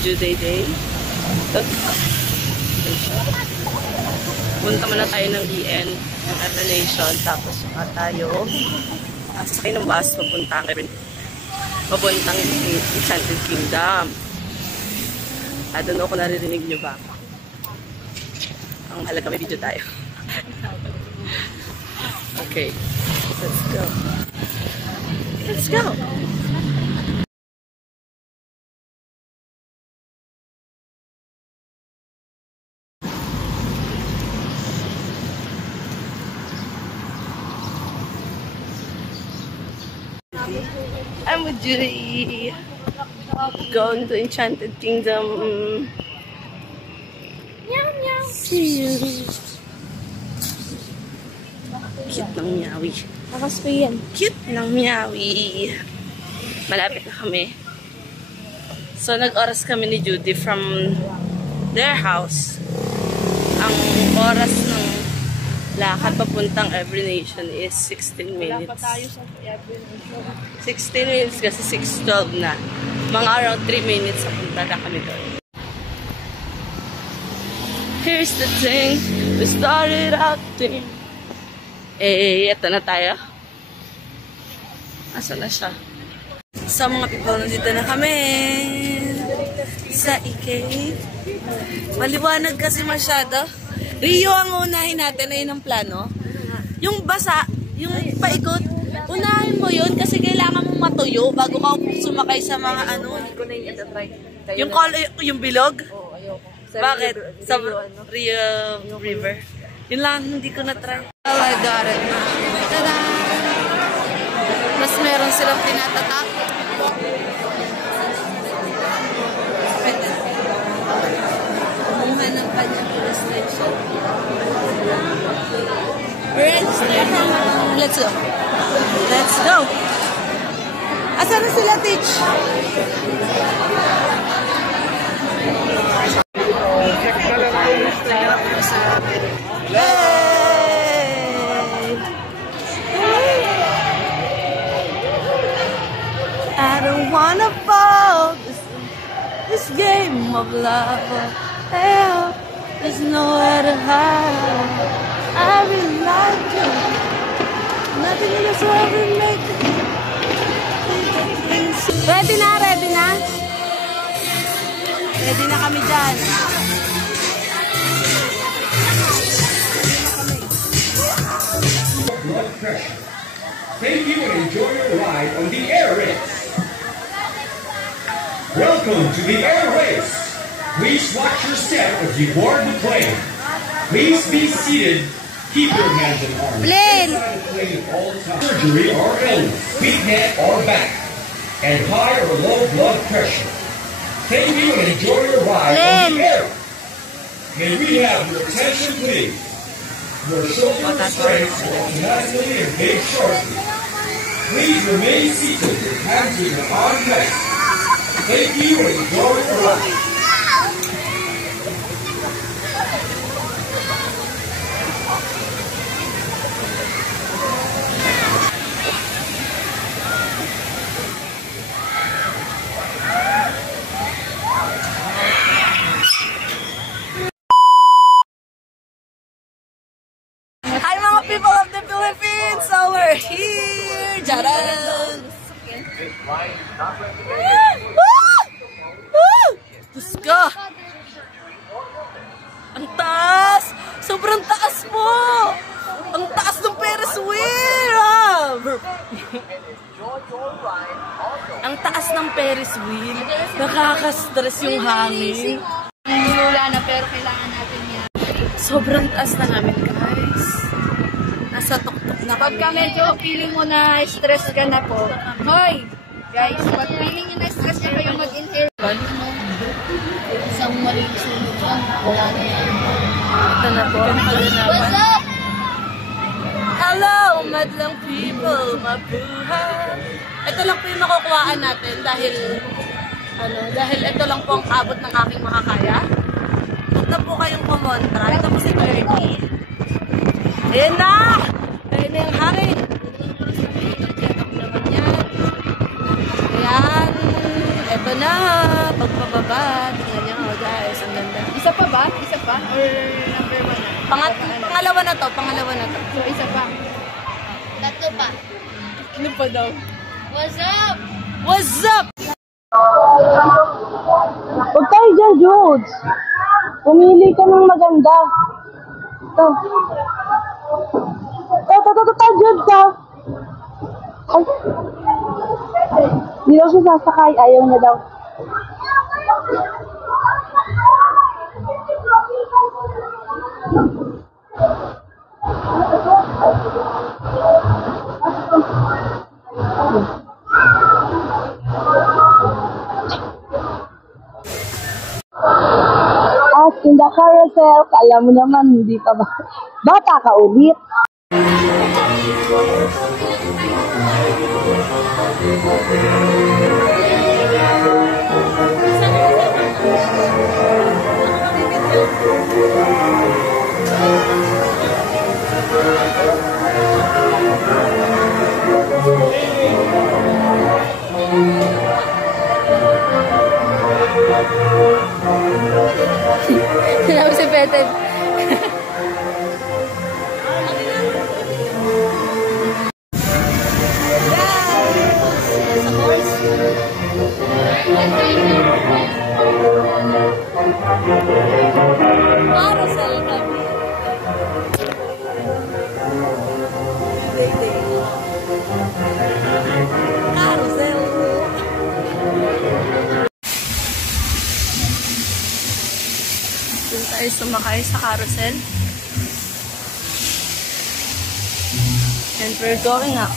Juday Day. Punta muna tayo ng EN, ng Revelation, tapos saka tayo sakay ng bus papuntang Enchanted Kingdom. I don't know kung naririnig nyo ba. Ang halaga may video tayo. Okay, let's go. Let's go! I'm with Judy. Going to Enchanted Kingdom. Meow meow. See you. Cute ng Meowie. Nakaspray yan. Cute ng Meowie. Malapit na kami. So nag-oras kami ni Judy from their house. Ang oras ng lakad papuntang Every Nation is 16 minutes. 16 minutes kasi 6:12 na. Mga around 3 minutes sa punta na kami doon. Here's the thing, we started out there. Eto na tayo. Asa na siya? So mga people, nandito na kami sa Ikea. Maliwanag kasi masyado. Rio ang unahin natin, ayun ang plano. Yung basa, yung paikot, unahin mo yun kasi kailangan mong matuyo bago ka sumakay sa mga ano. Hindi ko na yung try. Yung bilog? Oo, ayoko. Bakit? Sa Rio River. Yun lang, hindi ko na-try. Oh, I got it. Tada! Mas meron silang tinatatak. Kumuha ng kanyang illustration. Let's go. Let's go. Asan na sila, Teach? I don't wanna fall this game of love. Hell, there's nowhere to hide. I really like you. Nothing in this world will make it. Ready na, ready na? Ready na kami dyan. Blood pressure. Thank you and enjoy your ride on the air race. Welcome to the air race. Please watch your step as you board the plane. Please be seated. Keep your hands and arms Plane. inside the plane at all times. Surgery or illness, weak neck or back, and high or low blood pressure. Thank you and enjoy your ride on the air. May we have your attention, please? Your shoulder restraints will automatically engage shortly. Please remain seated with hands in your armrests. Thank you and enjoy your ride. Hi mga people of the Philippines! So we're here! Jaran! Diyos ka! Ang taas! Sobrang taas po! Ang taas ng Ferris wheel! Ang taas ng Ferris wheel. Nakaka-stress yung hangin. Wala na pero kailangan natin yan. Sobrang taas na namin, guys. Nasa tuktok na kami. Pagka medyo feeling mo na stress ka na po, hoy! Guys, pag feeling nyo na stress na kayo mag-inhale, isang maling sunog lang. Wala na yan. Ito na po. What's up? Hello, madlang people, mabuhay. Ito lang po yung makukuhaan natin dahil ito lang po ang abot ng aking makakaya. Huwag na po kayong kumontra. Ito po si Bernie. Ayan na! Ayan na yung hangin. Ayan. Ito Ito na, pagpababa. Tingnan niyo, oh, guys, ang ganda. Isa pa ba? Isa pa? Or number 1 na? Pangalawa na to, pangalawa na to. So, isa pa. Tatlo pa. Ano pa daw? What's up? What's up? Huwag tayo dyan, Judes. Pumili ka ng maganda. Ito. Ito, Judes, ha? Ay. Hindi daw siya sasakay. Ayaw niya daw. At in the carousel, kala mo naman, hindi pa ba? Bata ka ulit. Sinabi si Peter. Carousel kami. Carousel. Doon tayo sumakay sa carousel. And we're going up.